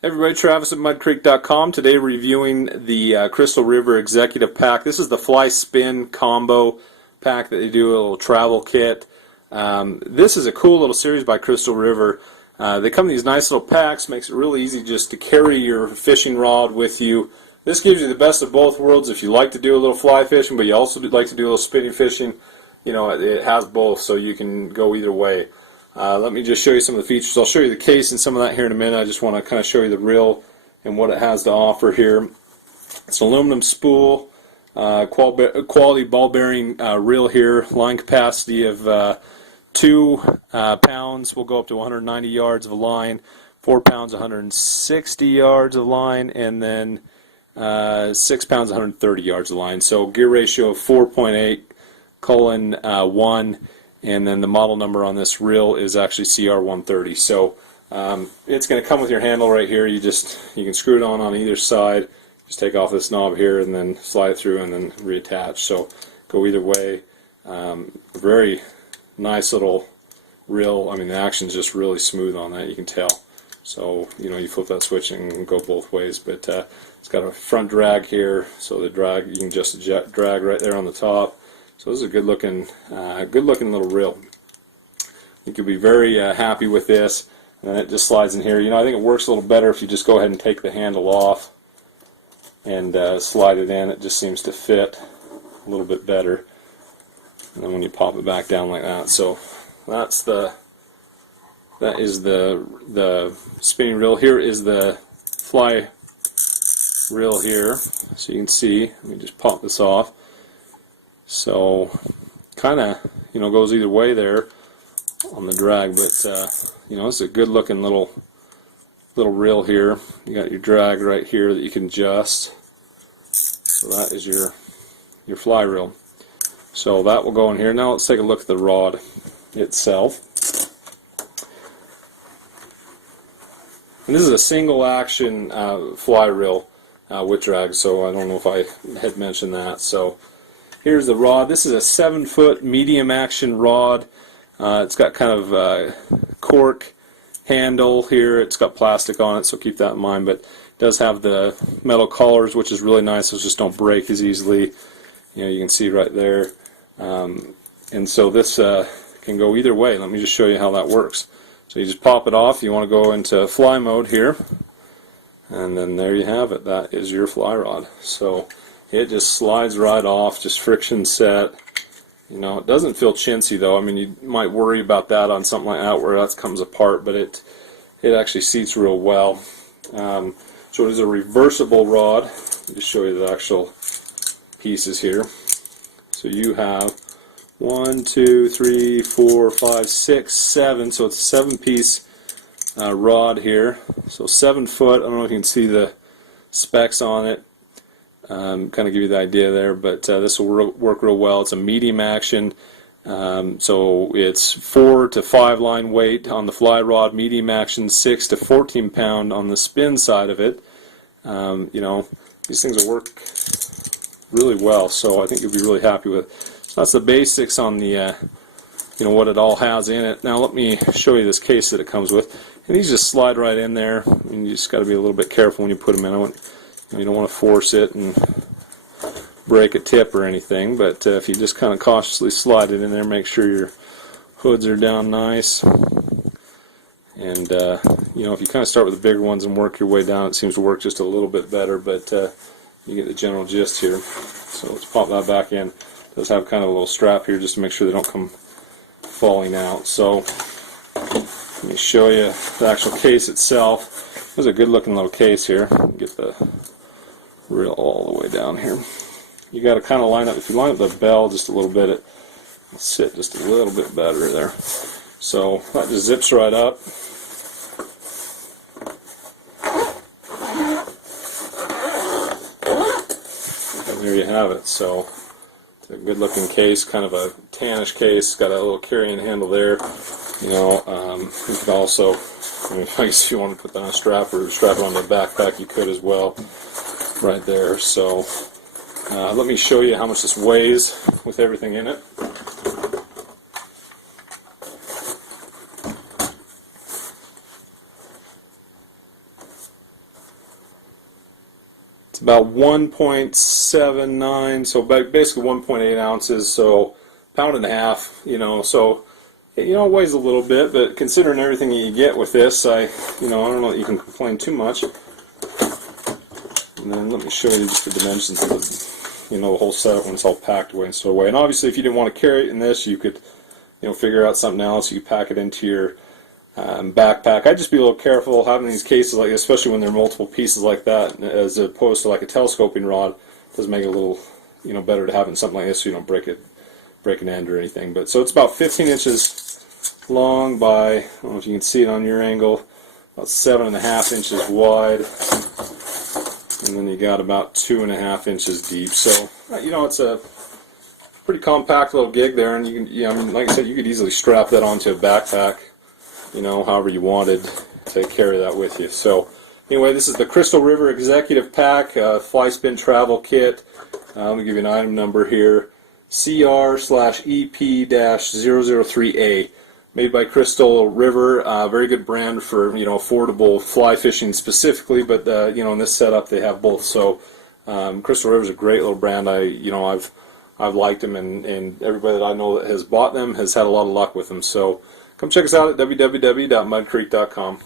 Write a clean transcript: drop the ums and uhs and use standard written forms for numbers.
Hey everybody, Travis at MUDDCreek.com. Today reviewing the Crystal River Executive Pack. This is the Fly Spin combo pack that they do, a little travel kit. This is a cool little series by Crystal River. They come in these nice little packs, makes it really easy just to carry your fishing rod with you. This gives you the best of both worlds. If you like to do a little fly fishing, but you also like to do a little spinning fishing, you know, it has both, so you can go either way. Let me just show you some of the features. I'll show you the case and some of that here in a minute. I just want to kind of show you the reel and what it has to offer here. It's an aluminum spool, quality ball bearing reel here, line capacity of 2 pounds. Will go up to 190 yards of line, 4 pounds 160 yards of line, and then 6 pounds 130 yards of line. So gear ratio of 4.8:1. And then the model number on this reel is actually CR130. So it's going to come with your handle right here. You can screw it on either side. Just take off this knob here and then slide it through and then reattach. So go either way. Very nice little reel. I mean, the action's just really smooth on that, you can tell. So you know, you flip that switch and go both ways. But it's got a front drag here, so the drag, you can just drag right there on the top. So this is a good looking little reel. I think you'll be very happy with this. And then it just slides in here. You know, I think it works a little better if you just go ahead and take the handle off and slide it in. It just seems to fit a little bit better. And then when you pop it back down like that. So that is the spinning reel. Here is the fly reel here. So you can see. Let me just pop this off. So kind of, you know, goes either way there on the drag, but you know, it's a good looking little reel here. You got your drag right here that you can adjust. So that is your fly reel. So that will go in here. Now let's take a look at the rod itself. And this is a single action fly reel with drag, so I don't know if I had mentioned that. So here's the rod. This is a 7-foot medium action rod. It's got kind of a cork handle here. It's got plastic on it, so keep that in mind. But it does have the metal collars, which is really nice. Those just don't break as easily. You know, you can see right there. And so this can go either way. Let me just show you how that works. So you just pop it off. You want to go into fly mode here, and then there you have it. That is your fly rod. So it just slides right off, just friction set. You know, it doesn't feel chintzy though. I mean, you might worry about that on something like that where that comes apart, but it actually seats real well. So it is a reversible rod. Let me just show you the actual pieces here. So you have 1, 2, 3, 4, 5, 6, 7. So it's a 7-piece rod here. So 7 foot. I don't know if you can see the specs on it. Kind of give you the idea there, but this will work real well. It's a medium action, so it's 4 to 5 line weight on the fly rod, medium action 6 to 14 pound on the spin side of it. You know, these things will work really well, so I think you'll be really happy with it. So that's the basics on the you know, what it all has in it. Now let me show you this case that it comes with, and these just slide right in there, and you just got to be a little bit careful when you put them in. You don't want to force it and break a tip or anything, but if you just kind of cautiously slide it in there, make sure your hoods are down nice. And you know, if you kind of start with the bigger ones and work your way down, it seems to work just a little bit better, but you get the general gist here. So let's pop that back in. It does have kind of a little strap here just to make sure they don't come falling out. So let me show you the actual case itself. There's a good looking little case here. Get the reel all the way down here. You got to kind of line up. If you line up the bell just a little bit, it'll sit just a little bit better there. So that just zips right up. And there you have it. So it's a good looking case, kind of a tannish case. Got a little carrying handle there. You know, you can also, I mean, I guess if you want to put that on a strap or strap it on the backpack, you could as well, right there. So let me show you how much this weighs with everything in it. about 1.79, so basically 1.8 ounces, so pound and a half, so it weighs a little bit, but considering everything you get with this, I don't know that you can complain too much. And then let me show you just the dimensions of the whole setup when it's all packed away and stored away. And obviously, if you didn't want to carry it in this, you could figure out something else. You could pack it into your backpack. I'd just be a little careful having these cases like this, especially when there are multiple pieces like that, as opposed to like a telescoping rod. It does make it a little better to have it in something like this so you don't break an end or anything. But so it's about 15 inches long by, I don't know if you can see it on your angle, about 7.5 inches wide, and then you got about 2.5 inches deep. So it's a pretty compact little gig there, and you can, like I said, you could easily strap that onto a backpack, however you wanted to carry that with you. So anyway, this is the Crystal River Executive Pack Fly Spin Travel Kit. Let me give you an item number here, CR/EP-003A, made by Crystal River. Very good brand for affordable fly fishing specifically, but in this setup they have both. So Crystal River is a great little brand. I've liked them, and everybody that I know that has bought them has had a lot of luck with them. So come check us out at www.muddcreek.com.